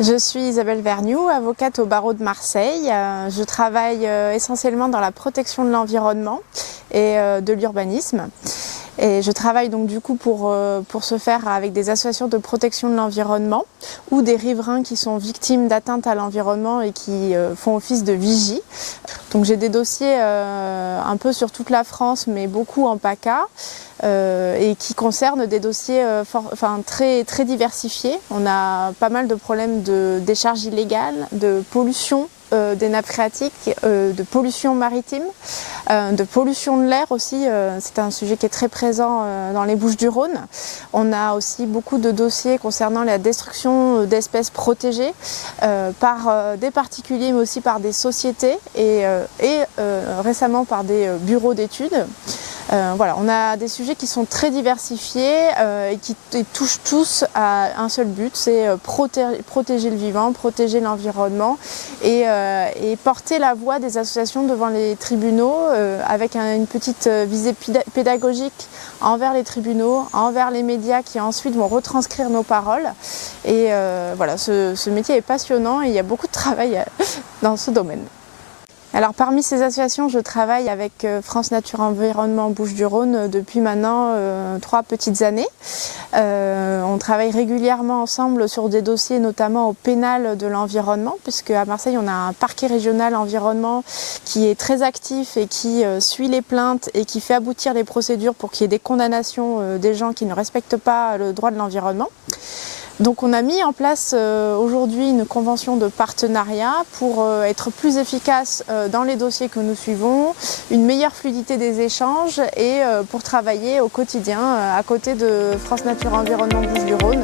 Je suis Isabelle Vergnoux, avocate au barreau de Marseille. Je travaille essentiellement dans la protection de l'environnement et de l'urbanisme. Et je travaille donc du coup pour ce faire avec des associations de protection de l'environnement ou des riverains qui sont victimes d'atteintes à l'environnement et qui font office de vigie. Donc j'ai des dossiers un peu sur toute la France, mais beaucoup en PACA. Et qui concernent des dossiers très diversifiés. On a pas mal de problèmes de décharges illégales, de pollution des nappes phréatiques, de pollution maritime, de pollution de l'air aussi. C'est un sujet qui est très présent dans les Bouches-du-Rhône. On a aussi beaucoup de dossiers concernant la destruction d'espèces protégées par des particuliers mais aussi par des sociétés et récemment par des bureaux d'études. Voilà, on a des sujets qui sont très diversifiés et qui touchent tous à un seul but, c'est protéger le vivant, protéger l'environnement et porter la voix des associations devant les tribunaux avec une petite visée pédagogique envers les tribunaux, envers les médias qui ensuite vont retranscrire nos paroles. Et voilà, ce métier est passionnant et il y a beaucoup de travail dans ce domaine. Alors parmi ces associations, je travaille avec France Nature Environnement Bouches-du-Rhône depuis maintenant 3 petites années. On travaille régulièrement ensemble sur des dossiers notamment au pénal de l'environnement, puisque à Marseille on a un parquet régional environnement qui est très actif et qui suit les plaintes et qui fait aboutir les procédures pour qu'il y ait des condamnations des gens qui ne respectent pas le droit de l'environnement. Donc on a mis en place aujourd'hui une convention de partenariat pour être plus efficace dans les dossiers que nous suivons, une meilleure fluidité des échanges et pour travailler au quotidien à côté de France Nature Environnement Bouches-du-Rhône.